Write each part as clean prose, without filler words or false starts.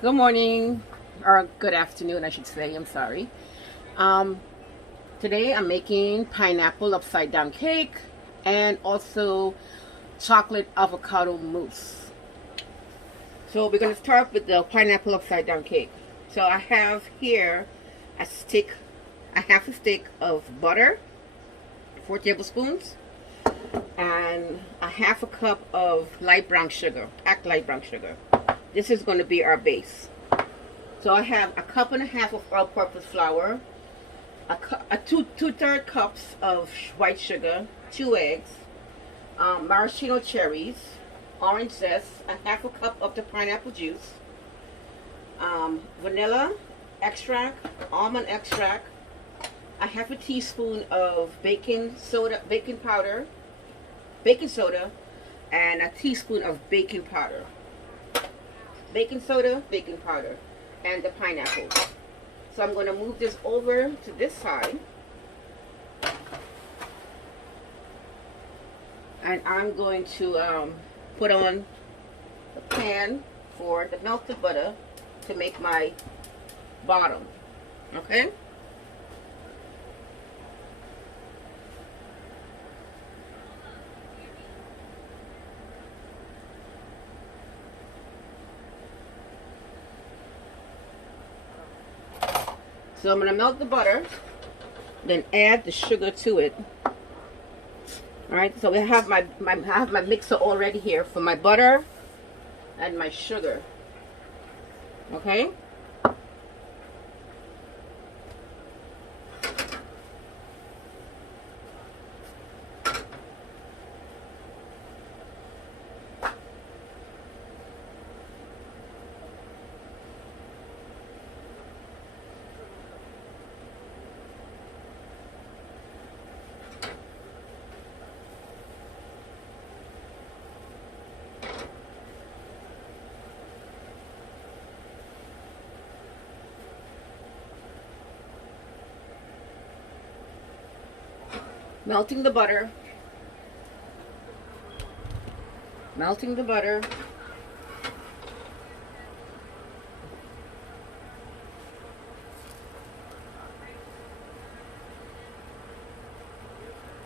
Good morning, or good afternoon, I should say. I'm sorry. Um, Today I'm making pineapple upside down cake and also chocolate avocado mousse. So we're going to start with the pineapple upside down cake. So I have here a half a stick of butter, 4 tablespoons, and a half a cup of light brown sugar, packed light brown sugar. This is going to be our base. So I have a cup and a half of all-purpose flour, two-third cups of white sugar, 2 eggs, maraschino cherries, orange zest, a half a cup of the pineapple juice, vanilla extract, almond extract, a half a teaspoon of baking soda, and a teaspoon of baking powder. Baking soda, baking powder, and the pineapple. So I'm going to move this over to this side. And I'm going to put on the pan for the melted butter to make my bottom. Okay? So I'm going to melt the butter, then add the sugar to it. Alright, so I have my mixer already here for my butter and my sugar. Okay? Melting the butter. Melting the butter.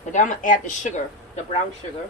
And then I'm going to add the sugar, the brown sugar.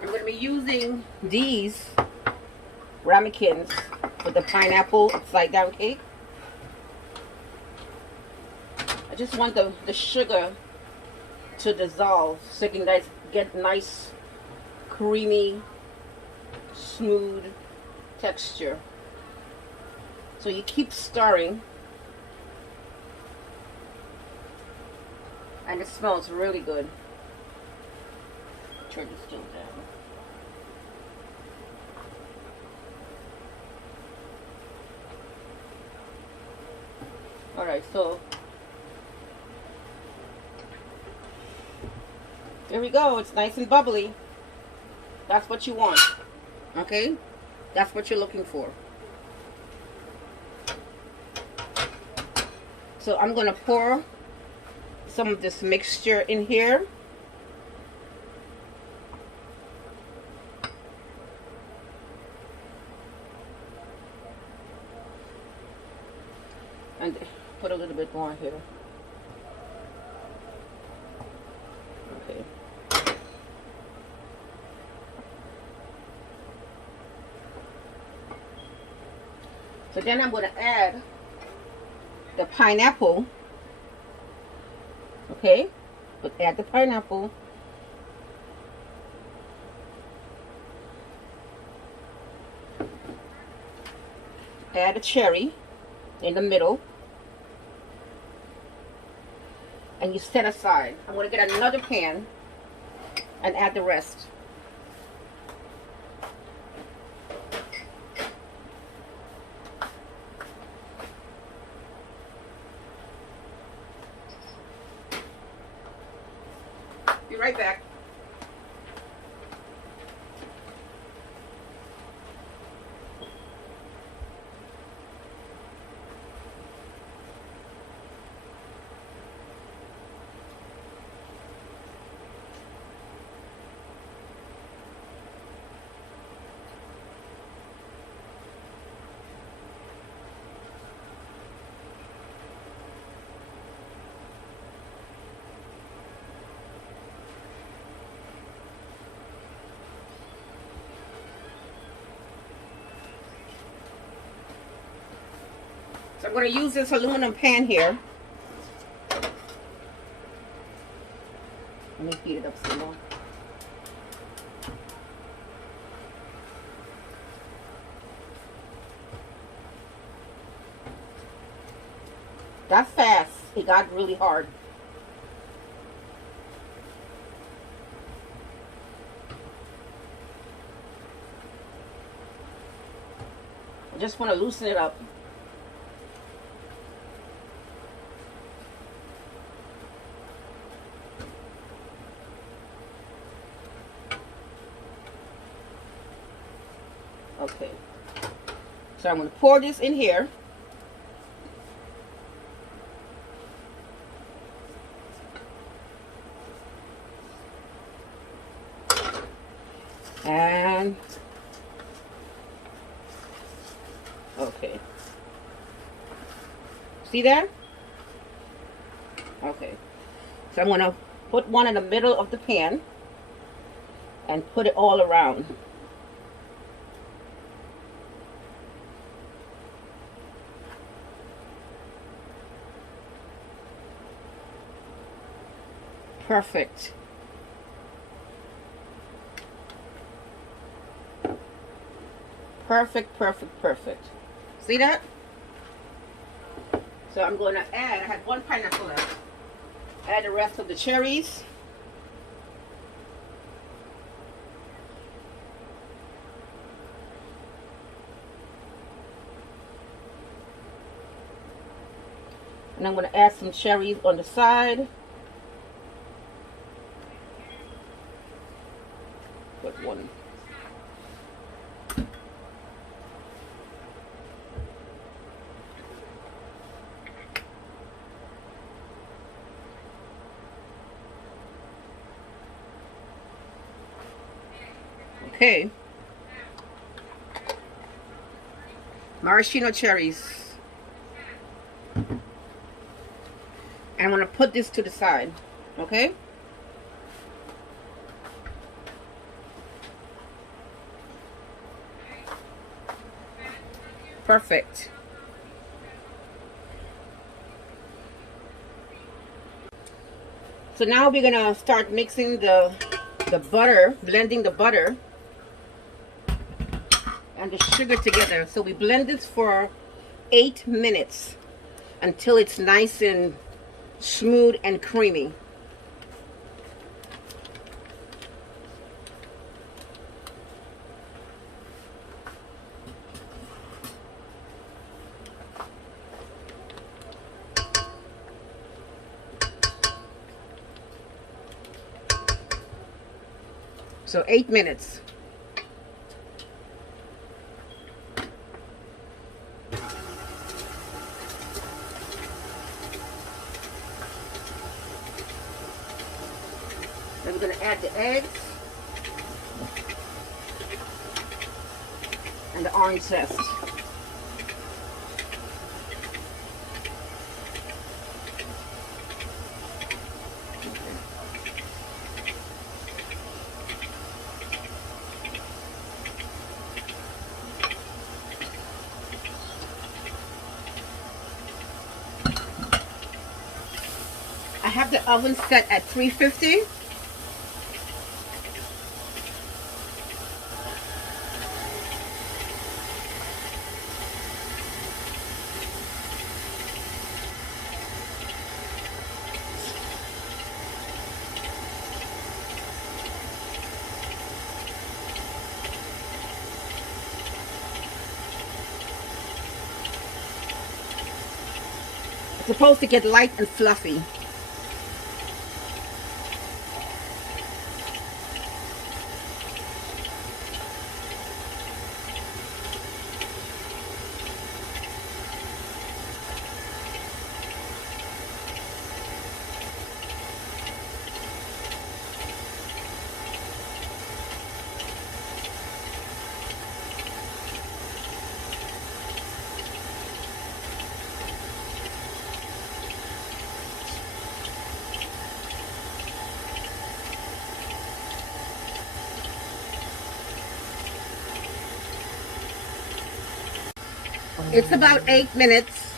I'm going to be using these ramekins with the pineapple upside down cake. I just want the sugar to dissolve so you can get nice, creamy, smooth texture. So you keep stirring, and it smells really good. Turn the stove down. Alright, so there we go. It's nice and bubbly. That's what you want. Okay? That's what you're looking for. So I'm going to pour some of this mixture in here. And put a little bit more here. Okay. So then I'm going to add the pineapple. Okay? But add the pineapple. add a cherry in the middle, and you set aside. I'm going to get another pan and add the rest. Be right back. So I'm going to use this aluminum pan here. Let me heat it up some more. That's fast. It got really hard. I just want to loosen it up. Okay, so I'm going to pour this in here. And, okay. See that? Okay. So I'm going to put one in the middle of the pan and put it all around. Perfect. Perfect, perfect, perfect. See that? So I'm going to add, I had one pineapple left. Add the rest of the cherries. And I'm going to add some cherries on the side. Put one. Okay. Maraschino cherries. And I'm going to put this to the side. Okay? Perfect. So now we're going to start mixing the butter, blending the butter and the sugar together. So we blend this for 8 minutes until it's nice and smooth and creamy. So 8 minutes. Then we're going to add the eggs and the orange zest. I have the oven set at 350. supposed to get light and fluffy. It's about 8 minutes.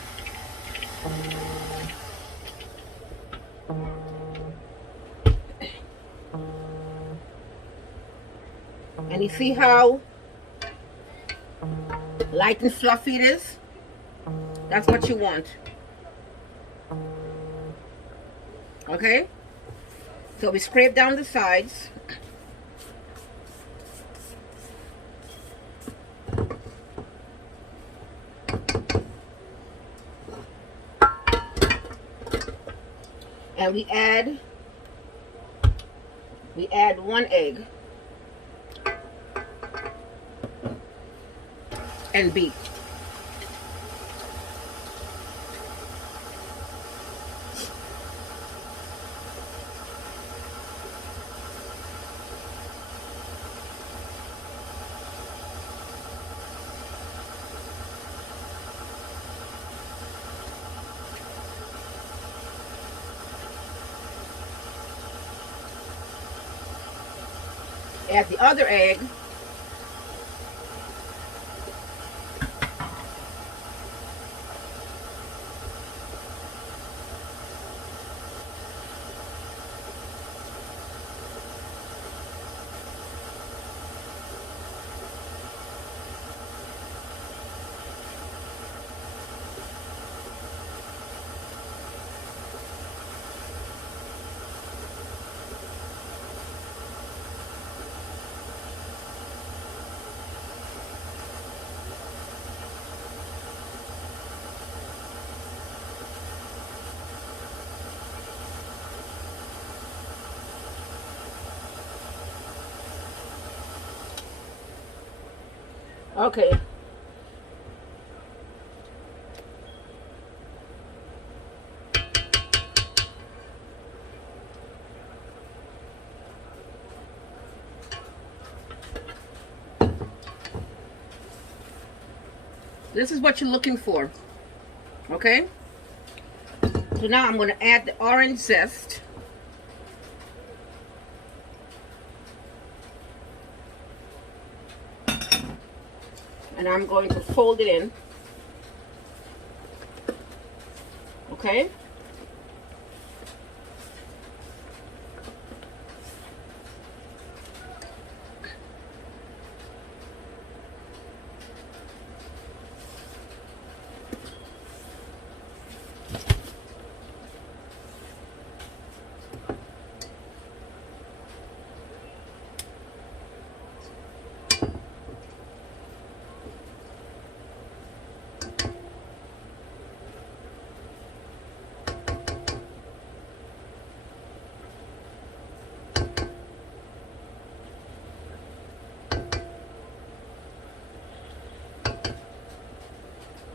And you see how light and fluffy it is? That's what you want. Okay? So we scrape down the sides. And we add 1 egg and beat. Add the other egg. Okay. This is what you're looking for. Okay? So now I'm going to add the orange zest. And I'm going to fold it in. Okay?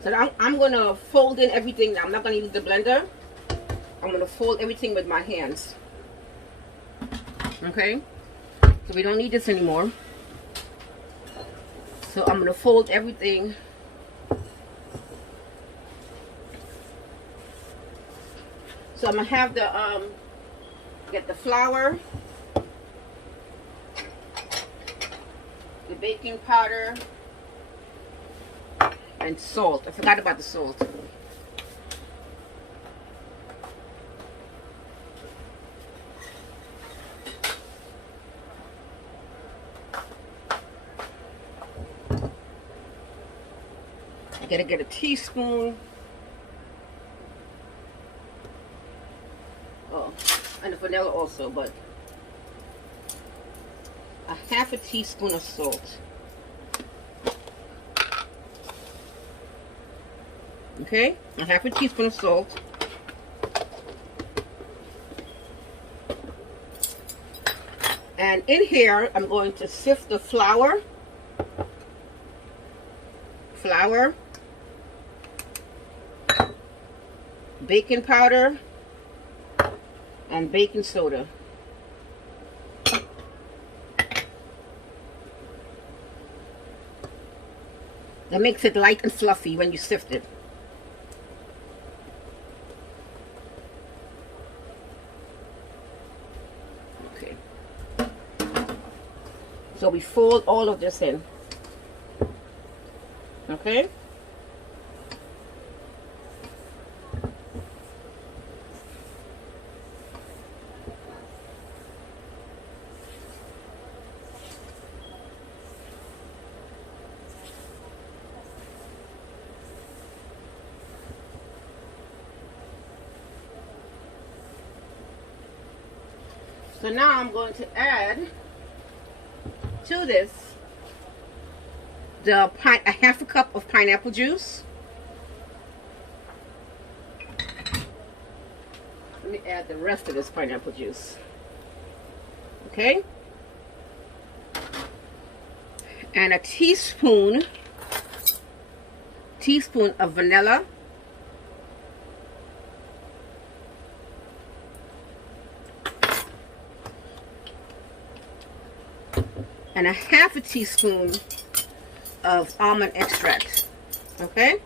So I'm going to fold in everything now. I'm not going to use the blender. I'm going to fold everything with my hands. Okay? So we don't need this anymore. So I'm going to fold everything. So I'm going to have the, get the flour, the baking powder, and salt. I forgot about the salt. I gotta get a teaspoon. Oh, and the vanilla also, but a half a teaspoon of salt. Okay, a half a teaspoon of salt. And in here, I'm going to sift the flour, baking powder, and baking soda. That makes it light and fluffy when you sift it. Okay. So we fold all of this in. Okay. So now I'm going to add to this a half a cup of pineapple juice. Let me add the rest of this pineapple juice. Okay? And a teaspoon of vanilla. And a half a teaspoon of almond extract. Okay?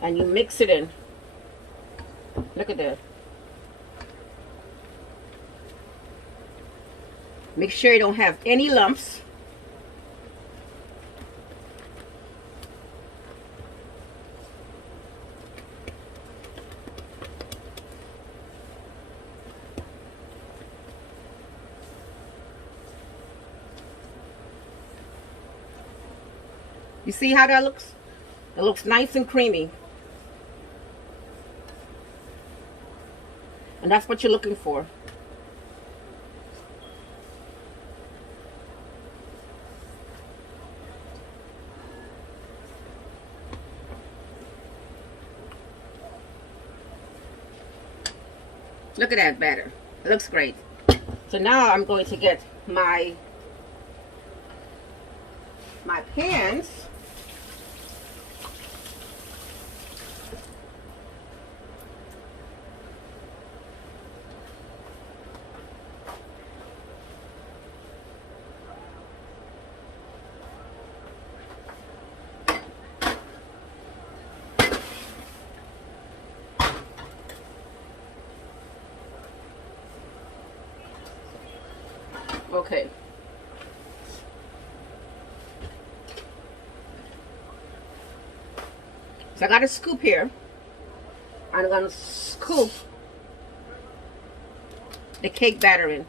And you mix it in. Look at that. Make sure you don't have any lumps. You see how that looks? It looks nice and creamy. And that's what you're looking for. Look at that batter. It looks great. So now I'm going to get my pans. Okay. So I got a scoop here. I'm going to scoop the cake batter in.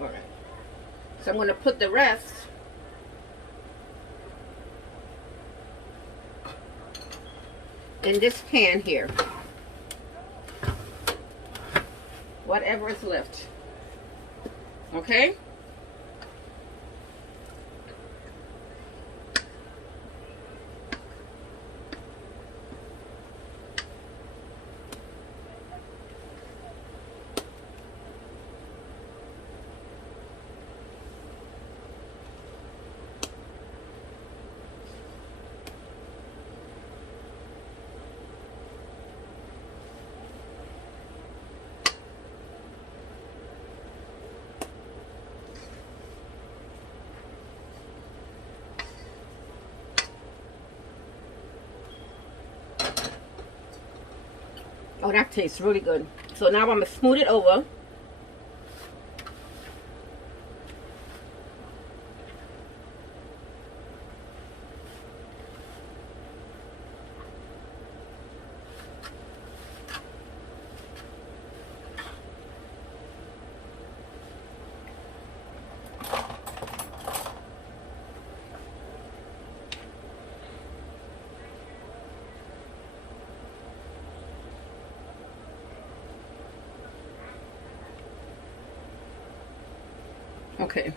Alright. So I'm going to put the rest in this pan here. Whatever is left. Okay? Oh, that tastes really good. So now I'm going to smooth it over. Okay.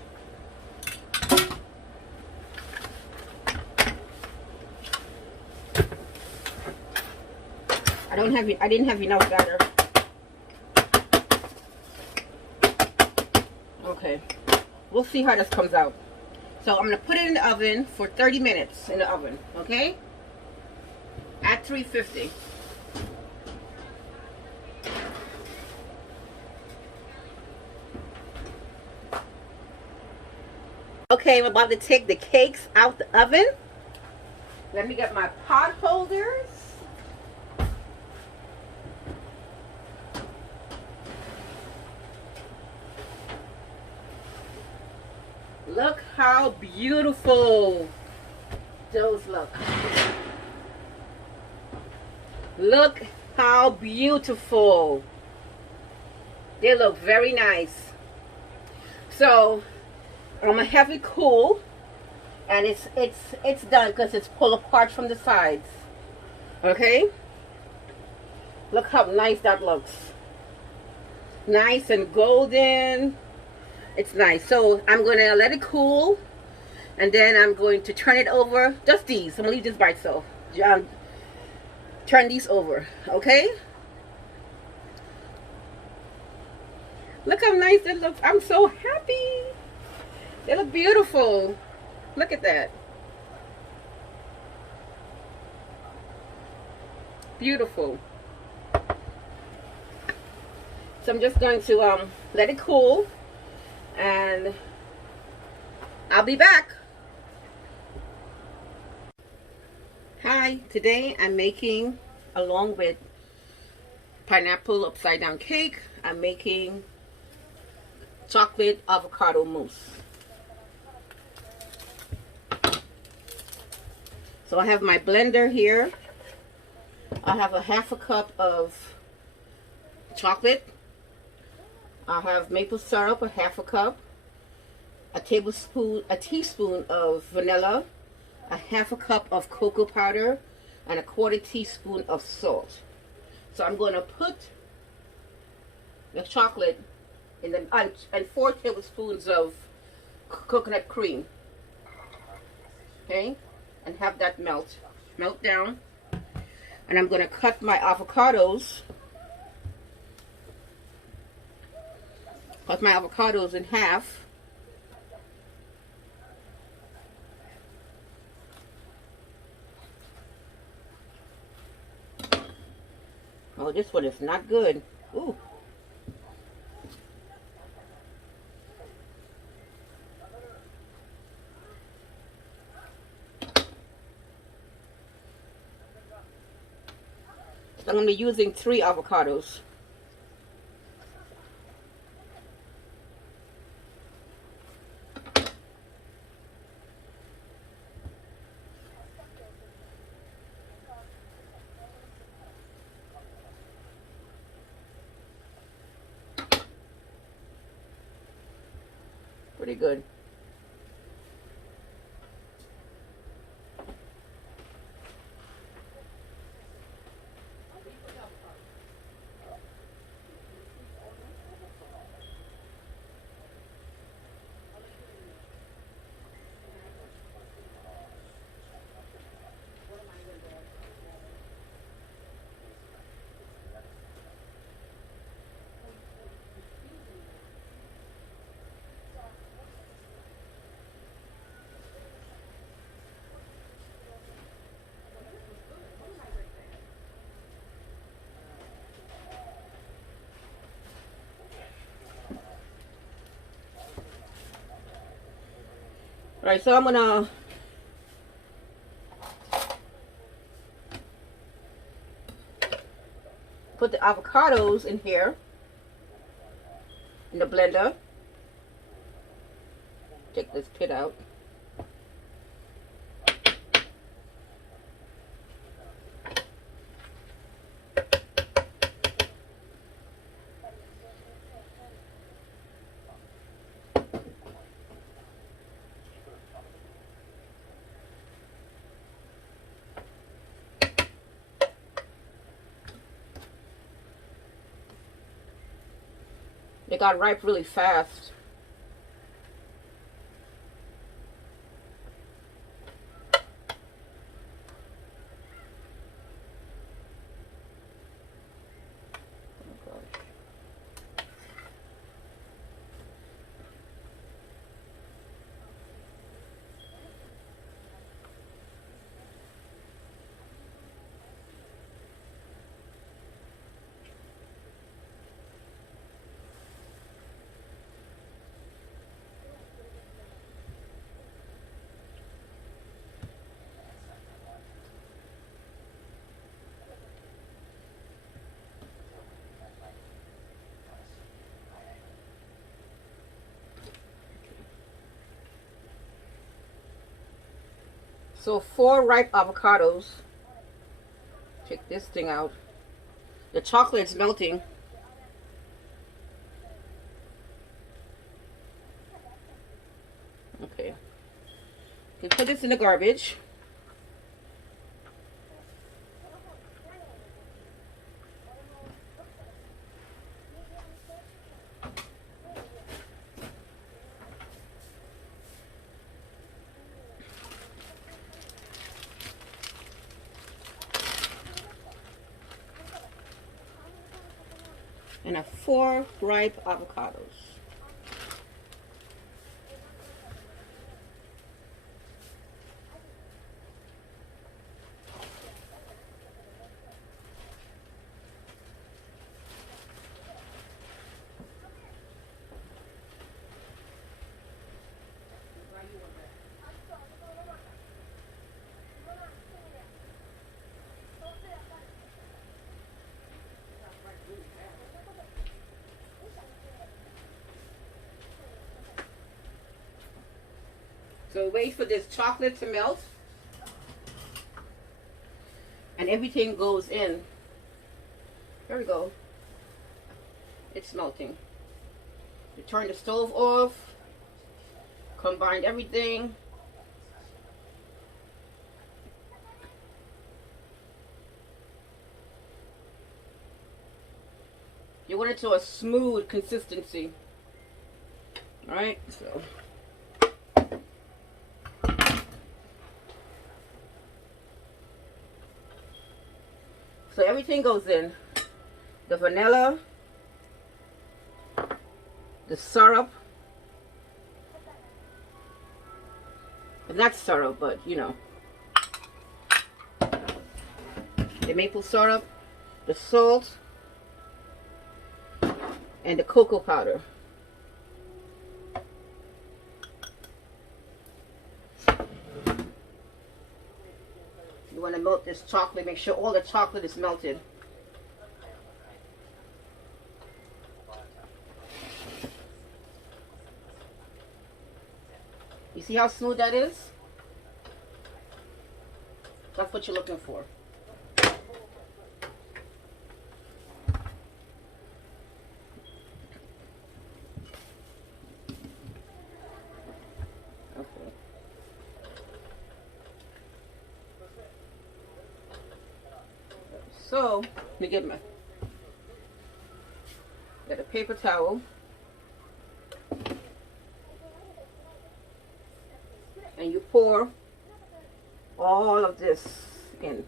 I didn't have enough batter. Okay. We'll see how this comes out. So I'm gonna put it in the oven for 30 minutes in the oven, okay? At 350. Okay, I'm about to take the cakes out the oven. Let me get my pot holders. Look how beautiful those look. Look how beautiful. They look very nice. So I'm gonna have it cool, and it's done because it's pulled apart from the sides. Okay? Look how nice that looks. Nice and golden. It's nice. So I'm gonna let it cool, and then I'm going to turn it over. Just these. I'm gonna leave this by itself. Turn these over. Okay? Look how nice it looks. I'm so happy. They look beautiful. Look at that. Beautiful. So I'm just going to let it cool, and I'll be back. Hi, today I'm making, along with pineapple upside down cake, I'm making chocolate avocado mousse. So I have my blender here. I have a half a cup of chocolate. I have maple syrup, a half a cup, a teaspoon of vanilla, a half a cup of cocoa powder, and a quarter teaspoon of salt. So I'm going to put the chocolate in the and 4 tablespoons of coconut cream. Okay, and have that melt down. And I'm going to cut my avocados. Cut my avocados in half. Oh, this one is not good. Ooh. I'm going to be using 3 avocados. Pretty good. Alright, so I'm gonna put the avocados in here in the blender. Take this pit out. They got ripe really fast. So 4 ripe avocados. Take this thing out. The chocolate's melting. Okay. You put this in the garbage. And have 4 ripe avocados. So wait for this chocolate to melt. And everything goes in. There we go. It's melting. You turn the stove off. Combine everything. You want it to a smooth consistency. Alright, so everything goes in. The vanilla, the syrup, not syrup, but you know, the maple syrup, the salt, and the cocoa powder. You want to melt this chocolate, make sure all the chocolate is melted. You see how smooth that is? That's what you're looking for. So, let me get a paper towel. And you pour all of this in.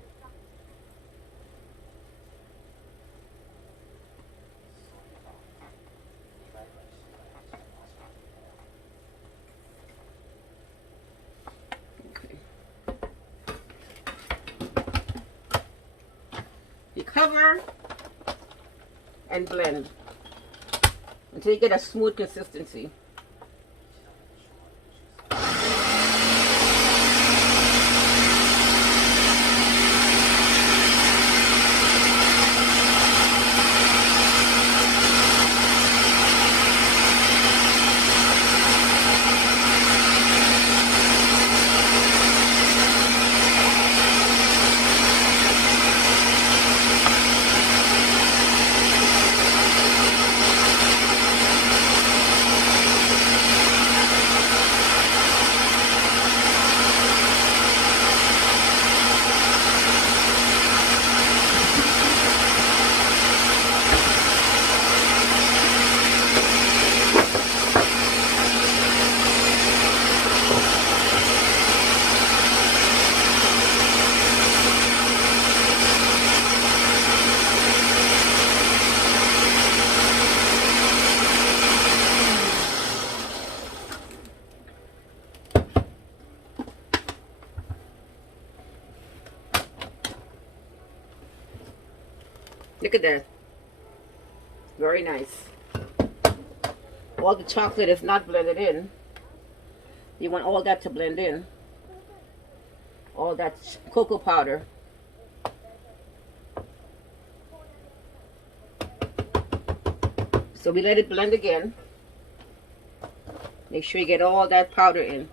You cover and blend until you get a smooth consistency. Look at that. Very nice. All the chocolate is not blended in. You want all that to blend in. All that cocoa powder. So we let it blend again. Make sure you get all that powder in.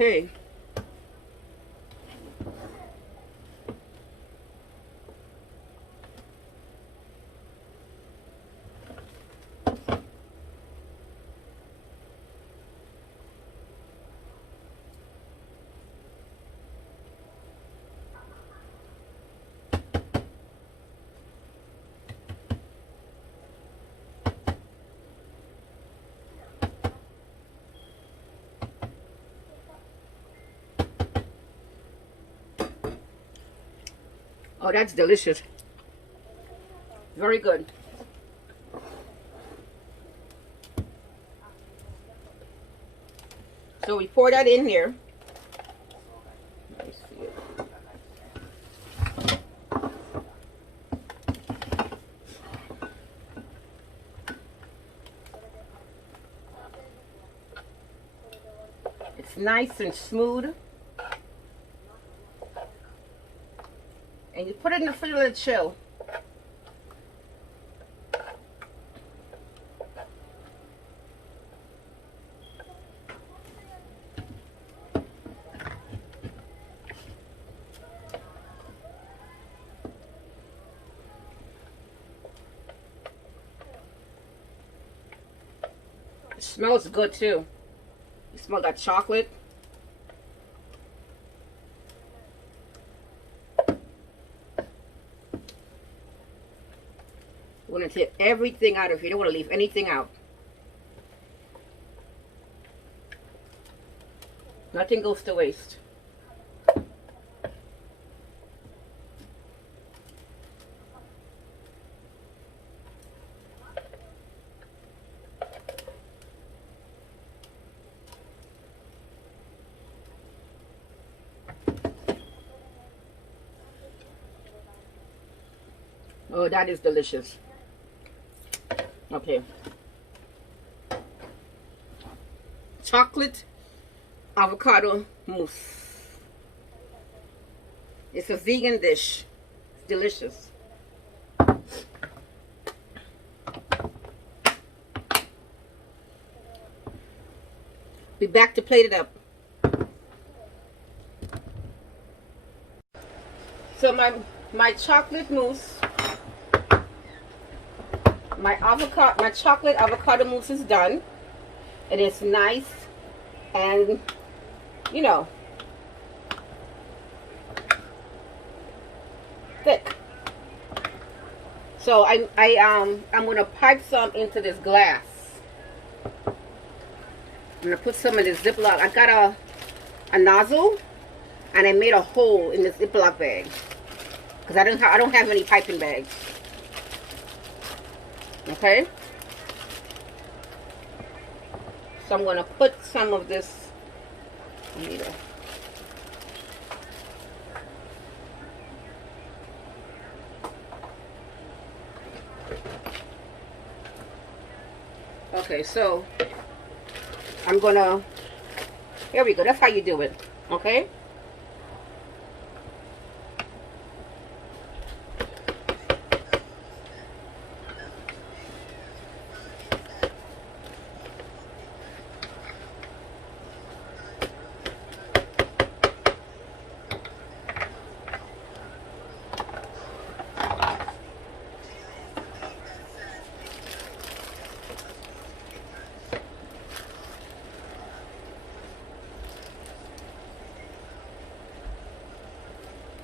Okay. Oh, that's delicious. Very good. So we pour that in here. Let me see it. It's nice and smooth. And you put it in the fridge to let it chill. It smells good too. You smell that chocolate. You want to take everything out of it. You don't want to leave anything out. Nothing goes to waste. Oh, that is delicious. Okay. Chocolate avocado mousse. It's a vegan dish. It's delicious. Be back to plate it up. So my chocolate mousse, my chocolate avocado mousse is done. It is nice and, you know, thick. So I'm gonna pipe some into this glass. I'm gonna put some in this Ziploc. I got a nozzle, and I made a hole in this Ziploc bag because I don't have any piping bags. Okay. So I'm gonna put some of this. Okay, so I'm gonna, here we go, that's how you do it, okay?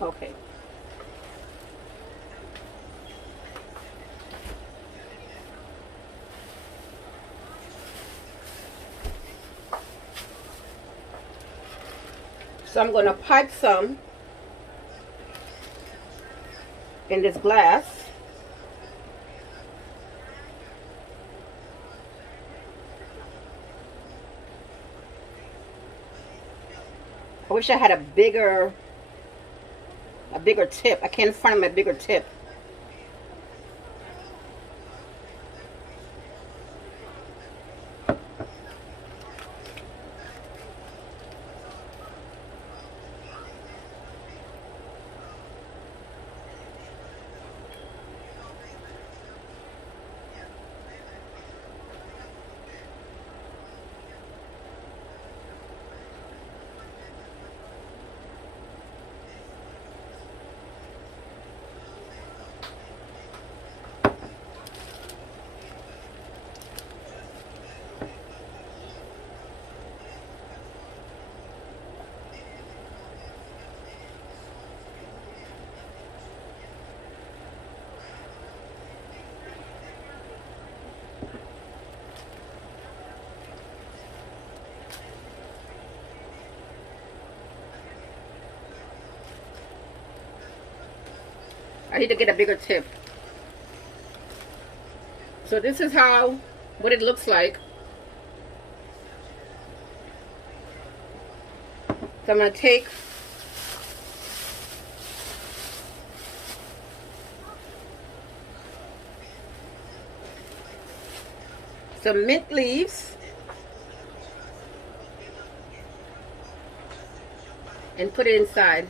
Okay. So I'm going to pipe some in this glass. I wish I had a bigger tip. I can't find my bigger tip. I need to get a bigger tip. So this is what it looks like. So I'm going to take some mint leaves and put it inside.